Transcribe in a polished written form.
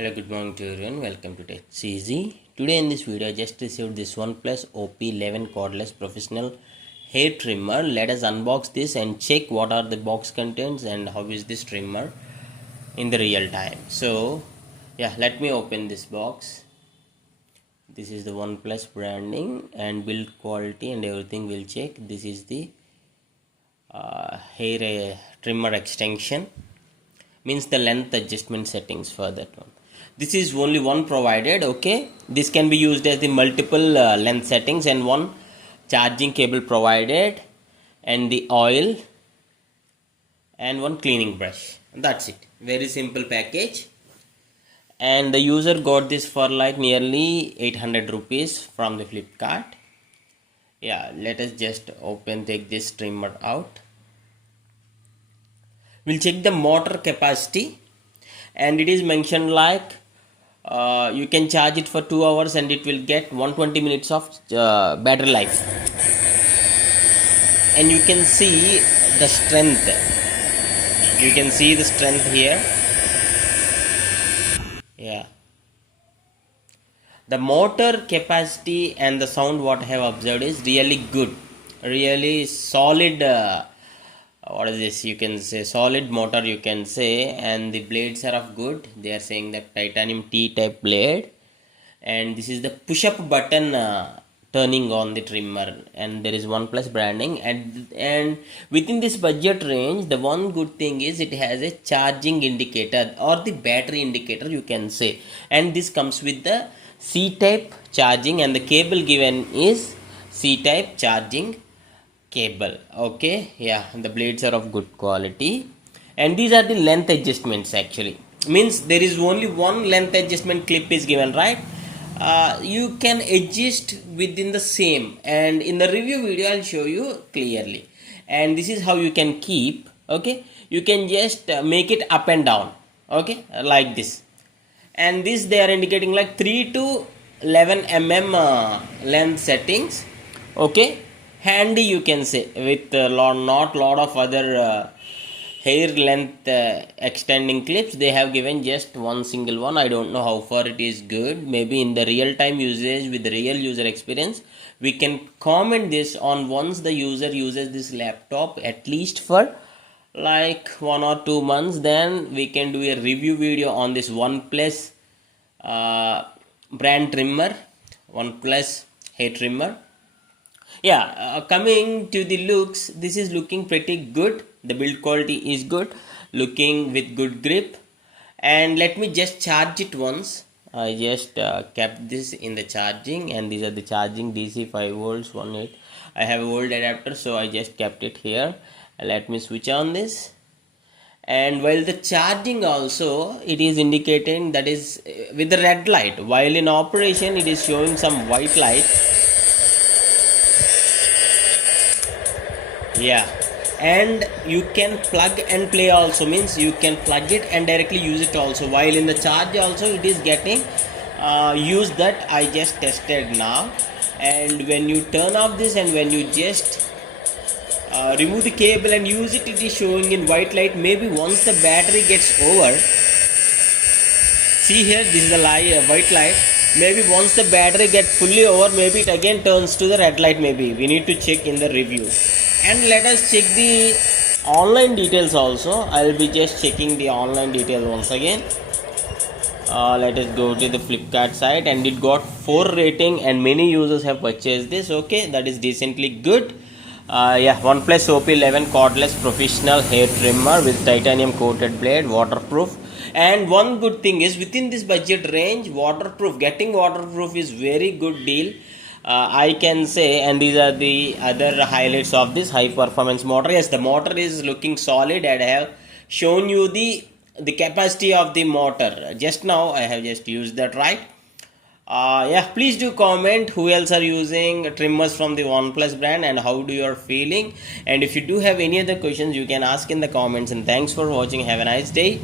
Hello, good morning to everyone. Welcome to Tech Easy. Today in this video, I just received this OnePlus OP11 cordless professional hair trimmer. Let us unbox this and check what are the box contents and how is this trimmer in the real time. So, yeah, let me open this box. This is the OnePlus branding and build quality and everything we'll check. This is the hair trimmer extension. Means the length adjustment settings for that one. This is only one provided. Okay, this can be used as the multiple length settings, and one charging cable provided, and the oil and one cleaning brush. That's it. Very simple package, and the user got this for like nearly 800 rupees from the Flipkart. Yeah, let us just take this trimmer out. We'll check the motor capacity, and it is mentioned like you can charge it for 2 hours and it will get 120 minutes of battery life. And you can see the strength. You can see the strength here. Yeah. The motor capacity and the sound what I have observed is really good. Really solid. What is this? You can say solid motor, you can say, and the blades are of good. They are saying that titanium T type blade, and this is the push up button turning on the trimmer, and there is OnePlus branding, and within this budget range, the one good thing is it has a charging indicator or the battery indicator, you can say, and this comes with the C type charging, and the cable given is C type charging cable. Okay, yeah, the blades are of good quality, and these are the length adjustments. Actually means there is only one length adjustment clip is given, right? You can adjust within the same, and in the review video I'll show you clearly. And this is how you can keep. Okay, you can just make it up and down, okay, like this. And this they are indicating like 3 to 11 mm length settings. Okay, handy, you can say, with not lot of other hair length extending clips. They have given just one single one. I don't know how far it is good. Maybe in the real time usage with the real user experience, we can comment this on once the user uses this laptop at least for like 1 or 2 months. Then we can do a review video on this OnePlus brand trimmer, OnePlus hair trimmer. Yeah, coming to the looks, this is looking pretty good. The build quality is good, looking with good grip. And let me just charge it once. I just kept this in the charging, and these are the charging DC 5 volts 1.8. I have a old adapter, so I just kept it here. Let me switch on this. And while the charging also, it is indicating that is with the red light. While in operation, it is showing some white light. Yeah, and you can plug and play also, means you can plug it and directly use it also. While in the charge also it is getting used. That I just tested now. And when you turn off this and when you just remove the cable and use it, it is showing in white light. Maybe once the battery gets over, see here, this is the white light. Maybe once the battery gets fully over, maybe it again turns to the red light. Maybe we need to check in the review. And let us check the online details also. I'll be just checking the online details once again. Let us go to the Flipkart site, and it got 4 rating and many users have purchased this. Okay, that is decently good. Yeah, OnePlus OP11 cordless professional hair trimmer with titanium coated blade, waterproof. And one good thing is within this budget range, getting waterproof is very good deal. I can say. And these are the other highlights of this high performance motor. Yes, the motor is looking solid, and I have shown you the capacity of the motor just now. I have just used that, right? Yeah, please do comment who else are using trimmers from the OnePlus brand and how do you are feeling. And if you do have any other questions, you can ask in the comments. And thanks for watching. Have a nice day.